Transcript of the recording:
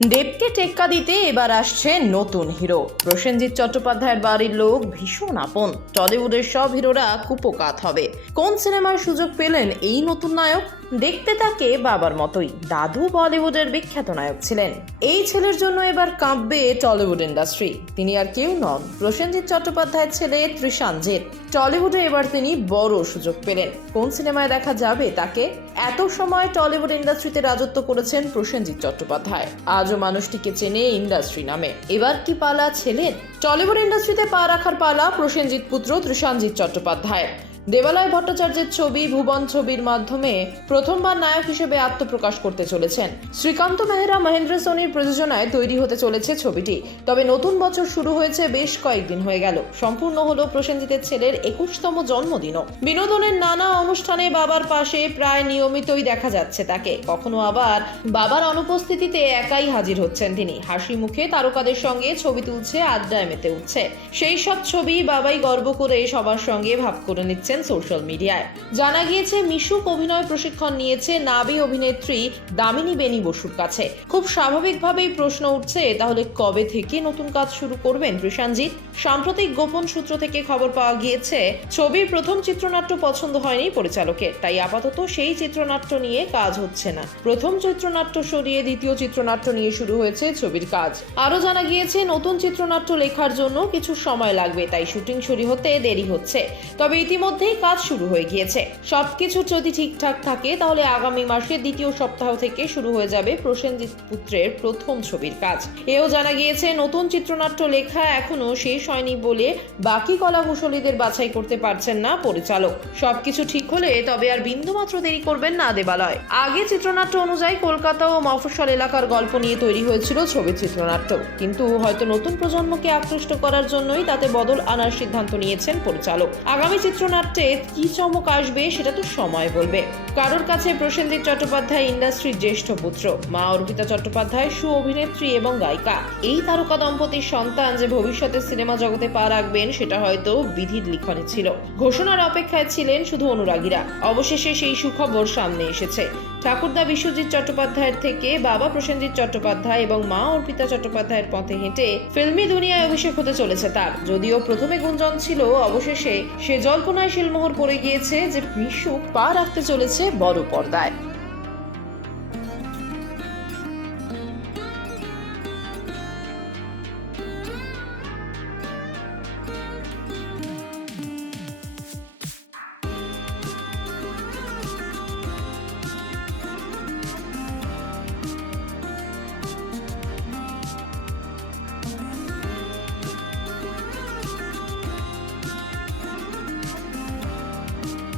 দেবকে টেক্কা দিতে এবার আসছে নতুন হিরো। প্রসেনজিৎ চট্টোপাধ্যায়ের বাড়ির লোক ভীষণ আপন। টলিউডের সব হিরোরা কুপোকাত হবে। কোন সিনেমার সুযোগ পেলেন এই নতুন নায়ক? দেখতে তাকে বাবার মতোই। দাদু বলিউডের বিখ্যাত নায়ক ছিলেন। এই ছেলের জন্য এবার কাঁপবে টলিউড ইন্ডাস্ট্রি। তিনি আর কেউ নন, প্রসেনজিৎ চট্টোপাধ্যায়ের ছেলে তৃষানজিৎ। টলিউডে এবার তিনি বড় সুযোগ পেলেন। কোন সিনেমায় দেখা যাবে তাকে? এত সময় টলিউড ইন্ডাস্ট্রিতে রাজত্ব করেছেন প্রসেনজিৎ চট্টোপাধ্যায়। আজও মানুষটিকে চেনে ইন্ডাস্ট্রি নামে। এবার কি পালা ছেলের? টলিউড ইন্ডাস্ট্রিতে পা রাখার পালা প্রসেনজিৎ পুত্র তৃষানজিৎ চট্টোপাধ্যায়। দেবালয় ভট্টাচার্যের ছবি ভুবন ছবির মাধ্যমে প্রথমবার নায়ক হিসেবে আত্মপ্রকাশ করতে চলেছেন। শ্রীকান্ত মেহরা, মহেন্দ্র সোনির প্রযোজনায় তৈরি হতে চলেছে ছবিটি। তবে নতুন বছর শুরু হয়েছে বেশ কয়েকদিন হয়ে গেল। সম্পূর্ণ হলো প্রসেনজিতের ছেলের 21তম জন্মদিনও। বিনোদনের নানা অনুষ্ঠানে বাবার পাশে প্রায় নিয়মিতই দেখা যাচ্ছে তাকে। কখনো আবার বাবার অনুপস্থিতিতে একাই হাজির হচ্ছেন তিনি। হাসি মুখে তারকাদের সঙ্গে ছবি তুলছে, আড্ডায় মেতে উঠছে। সেই সব ছবি বাবাই গর্ব করে সবার সঙ্গে ভাগ করে নিচ্ছেন সোশ্যাল মিডিয়ায়। জানা গিয়েছে মিশুক অভিনয় প্রশিক্ষণ নিয়েছে নাবী অভিনেত্রী দামিনী বেনি বসুর কাছে। খুব স্বাভাবিকভাবেই প্রশ্ন উঠছে, তাহলে কবে থেকে নতুন কাজ শুরু করবেন প্রসেনজিৎ? সাম্প্রতিক গোপন সূত্র থেকে খবর পাওয়া গিয়েছে ছবির প্রথম চিত্রনাট্য পছন্দ হয়নি পরিচালকের, তাই আপাতত সেই চিত্রনাট্য নিয়ে কাজ হচ্ছে না। প্রথম চিত্রনাট্য সরিয়ে দ্বিতীয় চিত্রনাট্য নিয়ে শুরু হয়েছে ছবির কাজ। আরো জানা গিয়েছে নতুন চিত্রনাট্য লেখার জন্য কিছু সময় লাগবে, তাই শুটিং শুরু হতে দেরি হচ্ছে। তবে ইতিমধ্যে কাজ শুরু হয়ে গিয়েছে। সবকিছু যদি ঠিকঠাক থাকে তাহলে আগামী মাসের দ্বিতীয় সপ্তাহ থেকে শুরু হয়ে যাবে প্রসেনজিৎ পুত্রের প্রথম ছবির কাজ। এও জানা গিয়েছে নতুন চিত্রনাট্য লেখা এখনো শেষ হয়নি বলে বাকি কলাকুশলীদের বাছাই করতে পারছেন না পরিচালক। সবকিছু ঠিক হলে তবে আর বিন্দুমাত্র দেরি করবেন না দেবালয়। আগে চিত্রনাট্য অনুযায়ী কলকাতা ও মফস্বল এলাকার গল্প নিয়ে তৈরি হয়েছিল ছবির চিত্রনাট্য, কিন্তু হয়তো নতুন প্রজন্মকে আকৃষ্ট করার জন্যই তাতে বদল আনার সিদ্ধান্ত নিয়েছেন পরিচালক। আগামী চিত্রনাট্যে কি চমক আসবে সেটা তো সময় বলবে। কারোর কাছে প্রসেনজিৎ চট্টোপাধ্যায় ইন্ডাস্ট্রির জ্যেষ্ঠ পুত্র, মা অর্পিতা চট্টোপাধ্যায় সু অভিনেত্রী এবং গায়িকা। এই তারকা দম্পতির সন্তান যে ভবিষ্যতে সিনেমা জগতে পা রাখবেন সেটা হয়তো বিধির লিখনে ছিল। ঘোষণার অপেক্ষায় ছিলেন শুধু অনুরাগীরা। অবশেষে সেই সুখবর সামনে এসেছে। ঠাকুরদা বিশ্বজিৎ চট্টোপাধ্যায়ের থেকে বাবা প্রসেনজিৎ চট্টোপাধ্যায় এবং মা অর্পিতা চট্টোপাধ্যায়ের পথে হেঁটে ফিল্মি দুনিয়ায় অভিষেক হতে চলেছে তার। যদিও প্রথমে গুঞ্জন ছিল, অবশেষে সে জল্পনায় শিলমোহর পড়ে গিয়েছে যে মিশুক পা রাখতে চলেছে বড় পর্দায়।